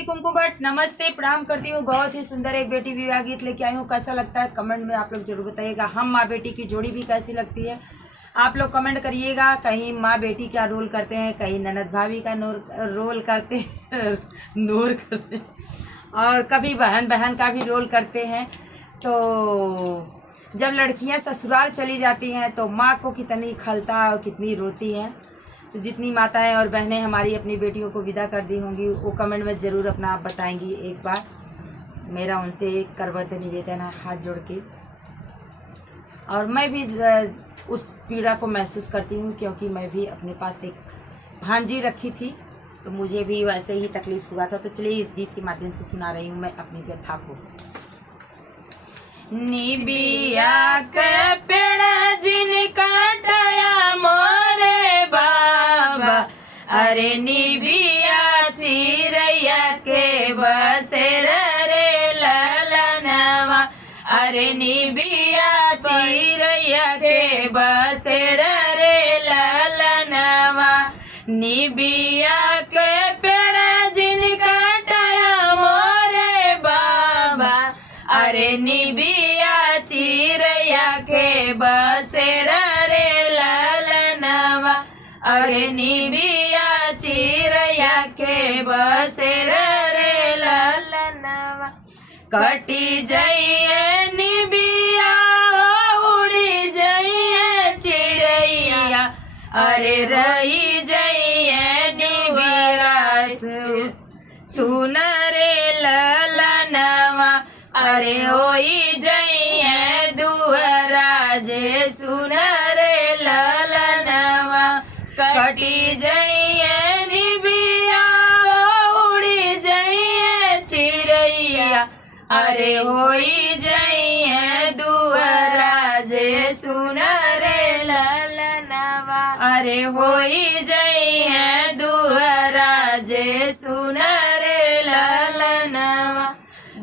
आपकी कुमकुम भट्ट नमस्ते प्रणाम करती हूँ। बहुत ही सुंदर एक बेटी विवाह गीत लेके आई हूँ। कैसा लगता है कमेंट में आप लोग जरूर बताइएगा। हम माँ बेटी की जोड़ी भी कैसी लगती है आप लोग कमेंट करिएगा। कहीं माँ बेटी का रोल करते हैं, कहीं ननद भाभी का रोल करते हैं नूर करते हैं, और कभी बहन बहन का भी रोल करते हैं। तो जब लड़कियां ससुराल चली जाती हैं तो माँ को कितनी खलता और कितनी रोती हैं। तो जितनी माताएं और बहनें हमारी अपनी बेटियों को विदा कर दी होंगी वो कमेंट में ज़रूर अपना आप बताएंगी। एक बार मेरा उनसे एक करवत निवेदन है हाथ जोड़ के। और मैं भी उस पीड़ा को महसूस करती हूँ क्योंकि मैं भी अपने पास एक भांजी रखी थी तो मुझे भी वैसे ही तकलीफ हुआ था। तो चलिए इस गीत के माध्यम से सुना रही हूँ मैं अपनी व्यथा को। निबिया के पेड़ जिनका टाया मोरे बाबा, अरे निबिया चिरैया के बसेर रे ललनवा, अरे निबिया चिरैया के बसेर रे ललनवा। निबिया के पेड़ जिनका टाया मोरे बाबा, अरे निबिया चिरैया के बसेर रे ललनवा, अरे निबिया चिरैया के बसेर रे ललनवा। कटी जाइए निबिया उड़ी जाइए चिड़ैया, अरे रही जाइए निबिया सुन रे ललनवा, अरे होई जाइए दुअरा जे सुन रे ललनवा। कटी जाइए निबिया उड़ी जाइए चिड़ैया, अरे होई जाइए दुअरा जे सुन रे ललनवा, अरे होई जाइए दुअरा जे सुन रे ललनवा।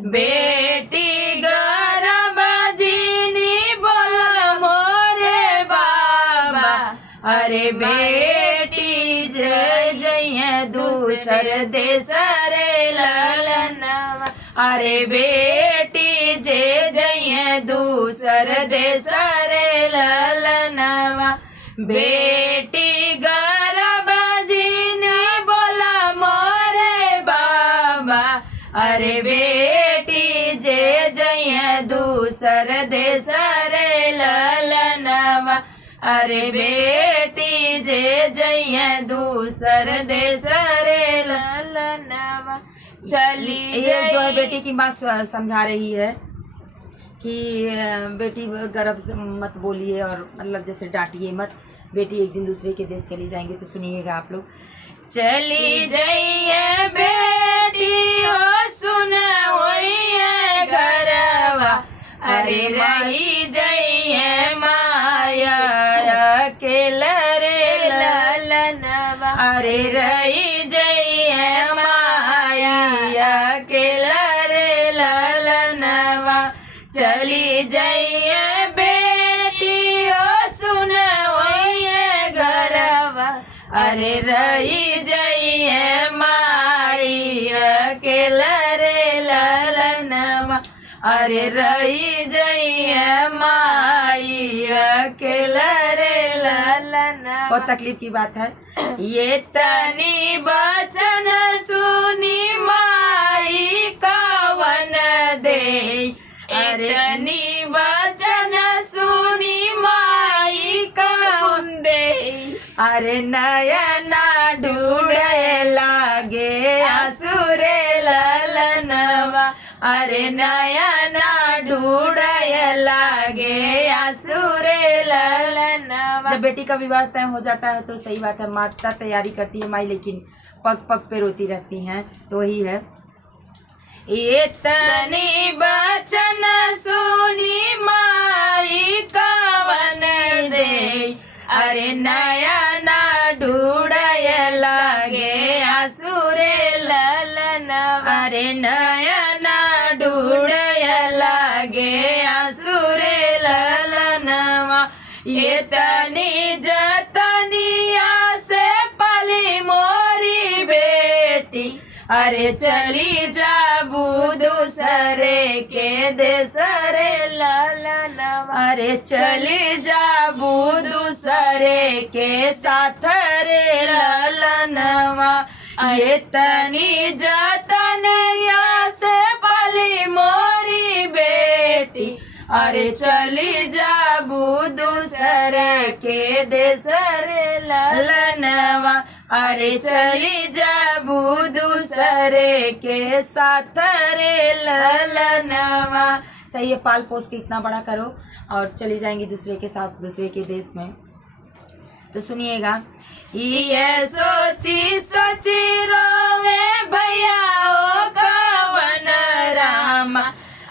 बेटी गरब जीनी बोला मोरे बाबा, अरे बेटी जइए दूसर देश रे ललनवा, अरे बेटी जइए दूसर देश रे ललनवा। बेटी गरब जीनी बोला मोरे बाबा, अरे बेटी जइए दूसर देश रे ललनवा, अरे बेटी जइए दूसर देश रे ललनवा। चली ये जो है बेटी की माँ समझा रही है कि बेटी गर्भ से मत बोलिए और मतलब जैसे डांटिए मत, बेटी एक दिन दूसरे के देश चली जाएंगे। तो सुनिएगा आप लोग। चली जाइए बेटी हो सुन होइए घरवा, अरे रही जाइए माया के लरे ललनवा, अरे रही जाइए माया के लरे ललनवा। चली जाइए बेटी हो सुन होइए घरवा, अरे रही जाइए माई अकेला रे ललनवा, अरे रही जाइए माई अकेला रे ललनवा। बहुत तकलीफ की बात है ये। तनी बचन सुनी माई कवन दे, अरे तनी बचन सुनी माई कवन दे, अरे नयना ढूंढे लागे आसुरे ललनवा, अरे नयना ढूंढे लागे आसुरे ललनवा। जब बेटी का विवाह तय हो जाता है तो सही बात है माता तैयारी करती है माई, लेकिन पग पग पे रोती रहती हैं। तो वही है ये तनी बचन सुनी माई कवन दे, अरे नयना ढूंढे लागे आसुरे ललनवा, अरे नयना ढूंढे लागे आसुरे ललनवा। ये तनी जतनिया से पली मोरी बेटी, अरे चली जाबू दूसरे के देश रे ललनवा, अरे चली जाबू दूसरे के साथ रे ललनवा, ये तनी जतन या से पली मोरी बेटी, अरे चली जाबू दूसरे के देश रे ललनवा, अरे चली जाबू दूसरे के साथ रे ललनवा। सही है, पाल पोस के इतना बड़ा करो और चली जाएंगी दूसरे के साथ दूसरे के देश में। तो सुनिएगा, ये सोची सोची रोवे भैया ओ कवन रामा,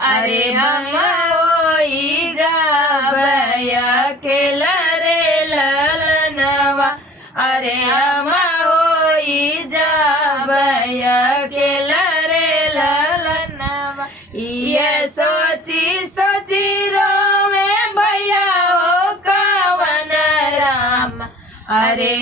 अरे हम होई जाबया के लरे ललनवा, अरे हम होई जाबया के लरे ललनवा, ये सोची सोची रोवे भैया ओ कवन रामा, अरे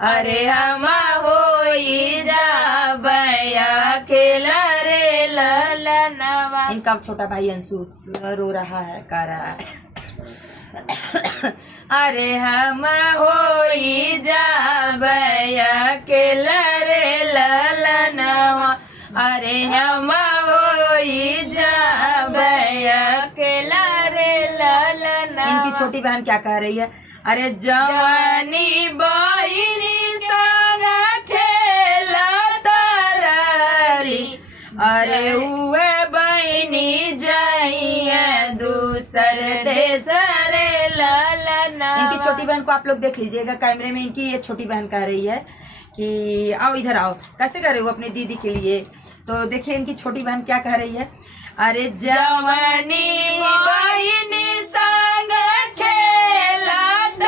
अरे हम होई जाबया के लरे ललनवा। इनका छोटा भाई अंशु रो रहा है, गा रहा है। अरे हम होई जाबया के लरे ललनवा, अरे हम होई जाबया के लरे ललनवा। इनकी छोटी बहन क्या कह रही है, अरे जवानी बहिनी संग खेलत रही, अरे हुए बहिनी जाइए दूसर देश रे ललनवा। इनकी छोटी बहन को आप लोग देख लीजिएगा कैमरे में, इनकी ये छोटी बहन कह रही है कि आओ इधर आओ, कैसे कर रहे हो अपनी दीदी के लिए। तो देखिए इनकी छोटी बहन क्या कह रही है, अरे जवानी बहिनी संग खेलत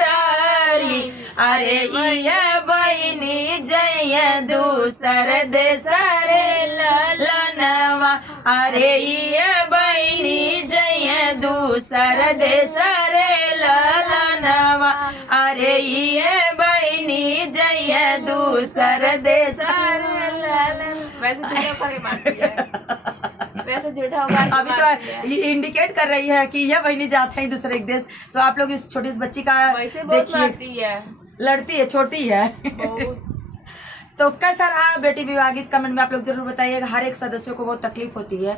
रही, अरे ये बहिनी जइए दूसर देश रे ललनवा, अरे ये बहिनी जइए दूसर देश रे ललनवा, अरे ये बहिनी जइए दूसर देश रे ललनवा। वैसे वैसे झूठा होगा, अभी तो इंडिकेट कर रही है कि यह बहिनी जाते हैं दूसरे देश। तो आप लोग इस छोटी बच्ची का देखिए, लड़ती है, छोटी है। तो कैसा रहा बेटी विवाह गीत, कमेंट में आप लोग जरूर बताइएगा। हर एक सदस्यों को बहुत तकलीफ होती है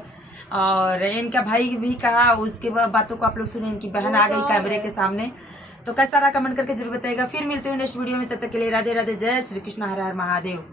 और इनका भाई भी कहा, उसके बातों को आप लोग सुने, इनकी बहन आ गई कैमरे के सामने। तो कैसा रहा कमेंट करके जरूर बताइएगा। फिर मिलते हैं नेक्स्ट वीडियो में, तब तक के लिए राधे राधे, जय श्री कृष्ण, हर हर महादेव।